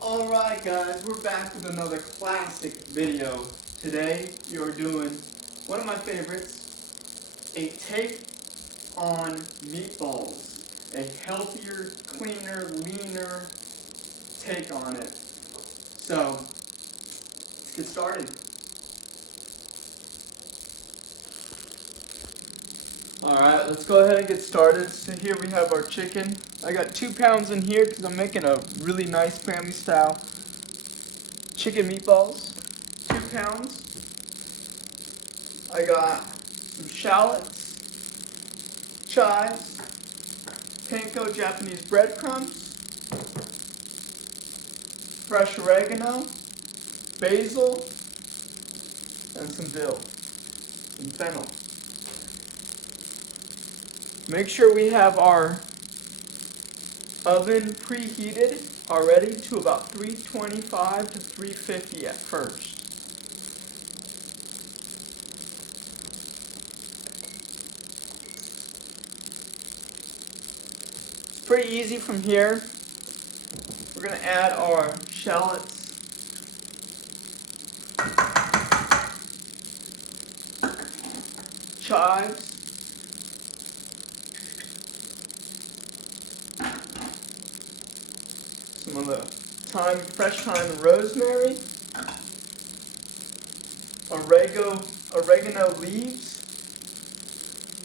Alright guys, we're back with another classic video. Today we are doing one of my favorites, a take on meatballs. A healthier, cleaner, leaner take on it. So, let's get started. Alright, let's go ahead and get started. So here we have our chicken. I got 2 pounds in here because I'm making a really nice family style chicken meatballs. 2 pounds. I got some shallots, chives, panko Japanese breadcrumbs, fresh oregano, basil, and some dill and fennel. Make sure we have our oven preheated already to about 325 to 350 at first. Pretty easy from here. We're going to add our shallots, chives, some of the fresh thyme and rosemary, oregano leaves,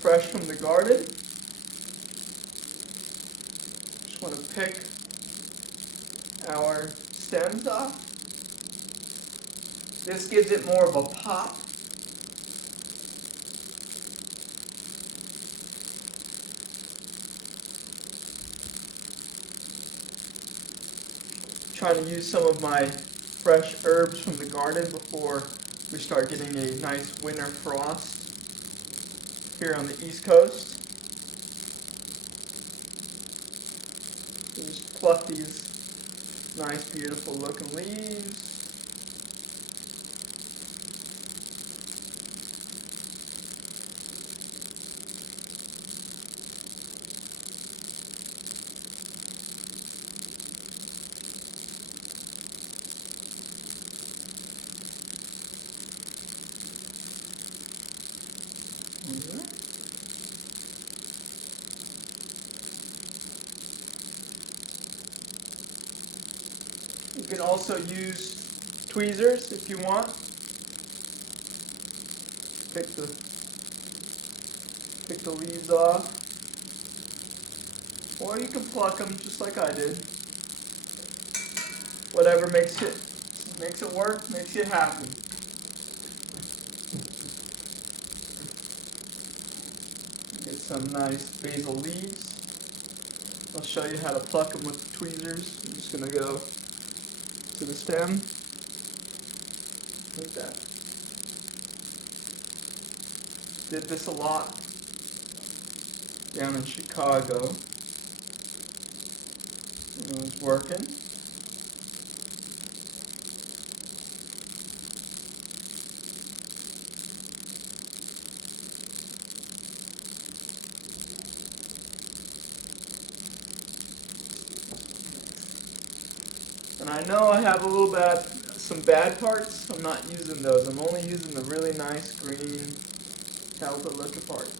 fresh from the garden. Just want to pick our stems off. This gives it more of a pop. Trying to use some of my fresh herbs from the garden before we start getting a nice winter frost here on the East Coast. So just pluck these nice, beautiful looking leaves. You can also use tweezers if you want. Pick the leaves off. Or you can pluck them just like I did. Whatever makes it work, makes you happy. Get some nice basil leaves. I'll show you how to pluck them with the tweezers. I'm just going to go to the stem, like that. Did this a lot down in Chicago when I was working. And I know I have some bad parts. I'm not using those. I'm only using the really nice green, healthy looking parts.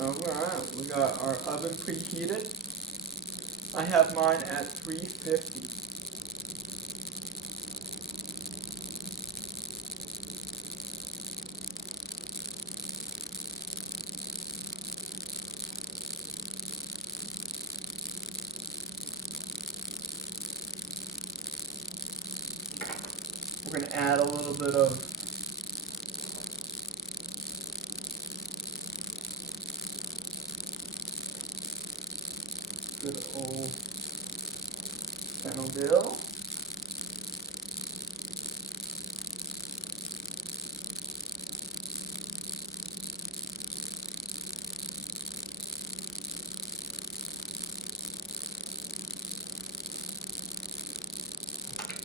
Alright, we got our oven preheated. I have mine at 350. We're going to add a little bit of good old fennel dill.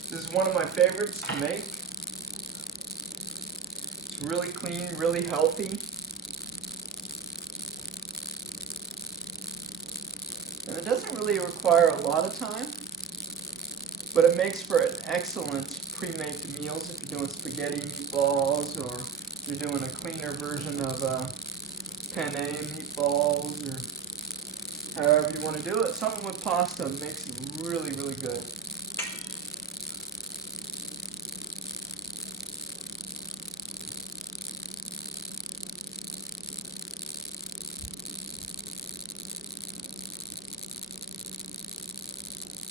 This is one of my favorites to make. It's really clean, really healthy. And doesn't really require a lot of time, but it makes for an excellent pre-made meals if you're doing spaghetti meatballs, or you're doing a cleaner version of penne meatballs, or however you want to do it. Something with pasta makes it really, really good.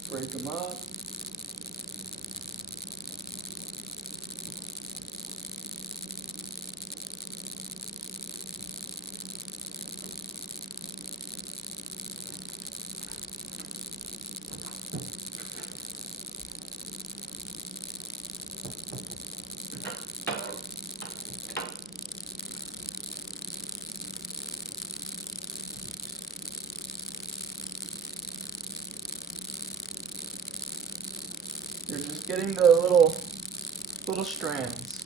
Break them up. You're just getting the little strands.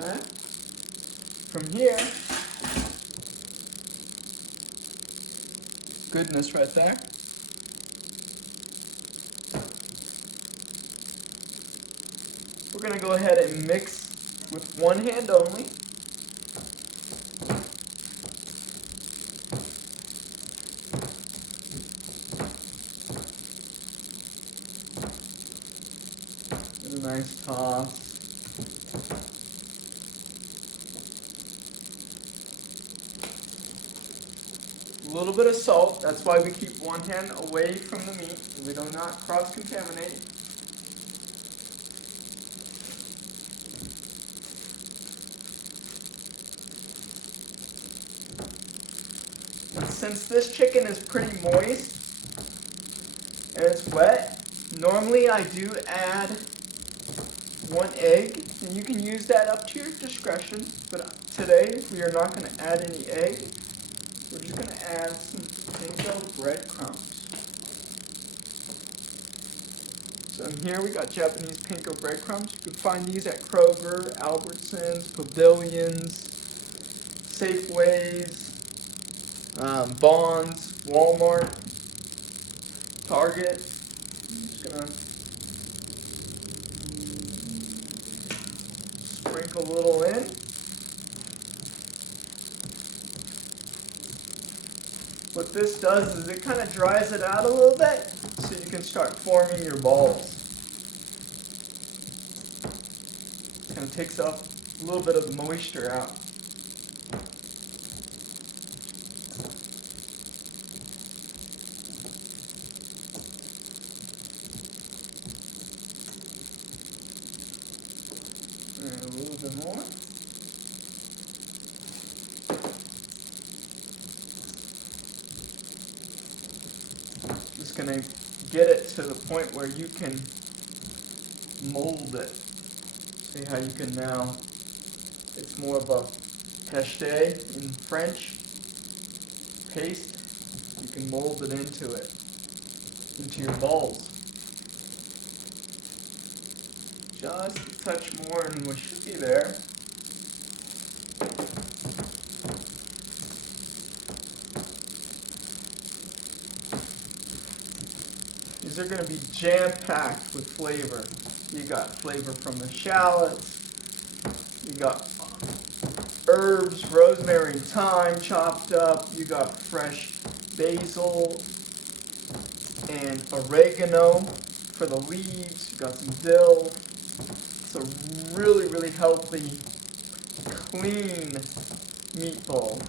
Okay. From here, goodness right there. We're going to go ahead and mix with one hand only. And a nice toss. A little bit of salt. That's why we keep one hand away from the meat, so we do not cross-contaminate. And since this chicken is pretty moist and it's wet, normally I do add 1 egg, and you can use that up to your discretion, but today we are not going to add any egg. We're just going to add some panko breadcrumbs. So in here we got Japanese panko breadcrumbs. You can find these at Kroger, Albertsons, Pavilions, Safeways, Bonds, Walmart, Target. I'm just going to sprinkle a little in. What this does is it kind of dries it out a little bit so you can start forming your balls. Kind of takes off a little bit of the moisture out. And a little bit more. Just going to get it to the point where you can mold it. See how you can now, it's more of a haché in French, paste. You can mold it into your balls. Just a touch more and we should be there. These are going to be jam-packed with flavor. You got flavor from the shallots, you got herbs, rosemary and thyme chopped up, you got fresh basil and oregano for the leaves, you got some dill. It's a really, really healthy, clean meatball.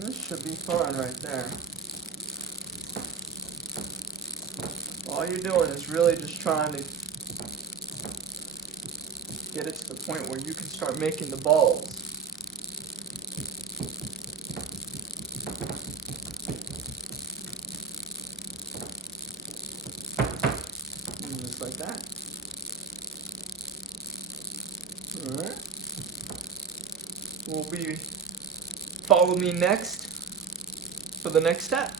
This should be fun right there. All you're doing is really just trying to get it to the point where you can start making the balls. And just like that. Alright. Follow me next for the next step.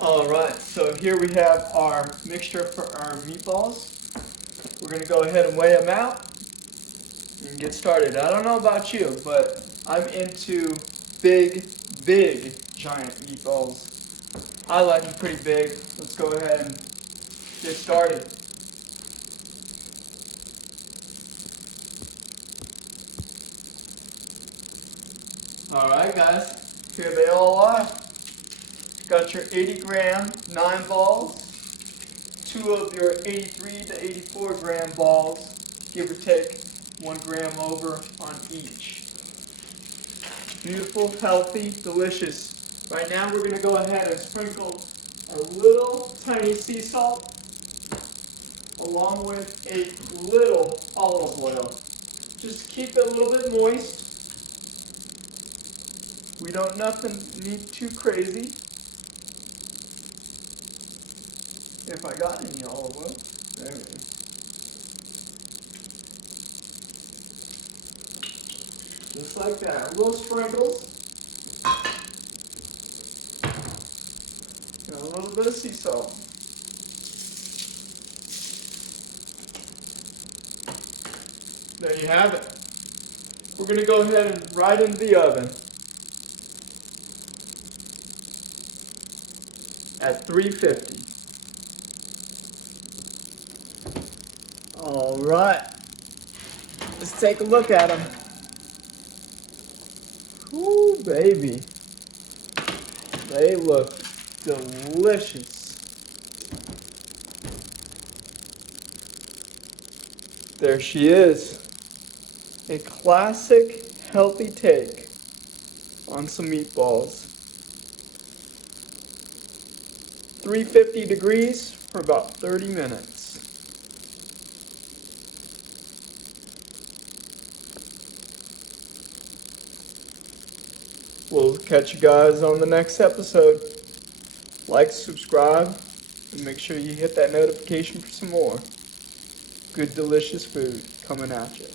Alright, so here we have our mixture for our meatballs. We're going to go ahead and weigh them out and get started. I don't know about you, but I'm into big, giant meatballs. I like them pretty big. Let's go ahead and get started. Alright guys, here they all are. Got your 80-gram 9 balls, 2 of your 83 to 84-gram balls, give or take 1 gram over on each. Beautiful, healthy, delicious. Right now we're going to go ahead and sprinkle a little tiny sea salt along with a little olive oil. Just keep it a little bit moist. We don't need too crazy. If I got any olive oil. There we go. Just like that. Little sprinkles. And a little bit of sea salt. There you have it. We're going to go ahead and right into the oven at 350. All right. Let's take a look at them. Ooh, baby. They look delicious. There she is. A classic healthy take on some meatballs. 350 degrees for about 30 minutes. We'll catch you guys on the next episode. Like, subscribe, and make sure you hit that notification for some more good, delicious food coming at you.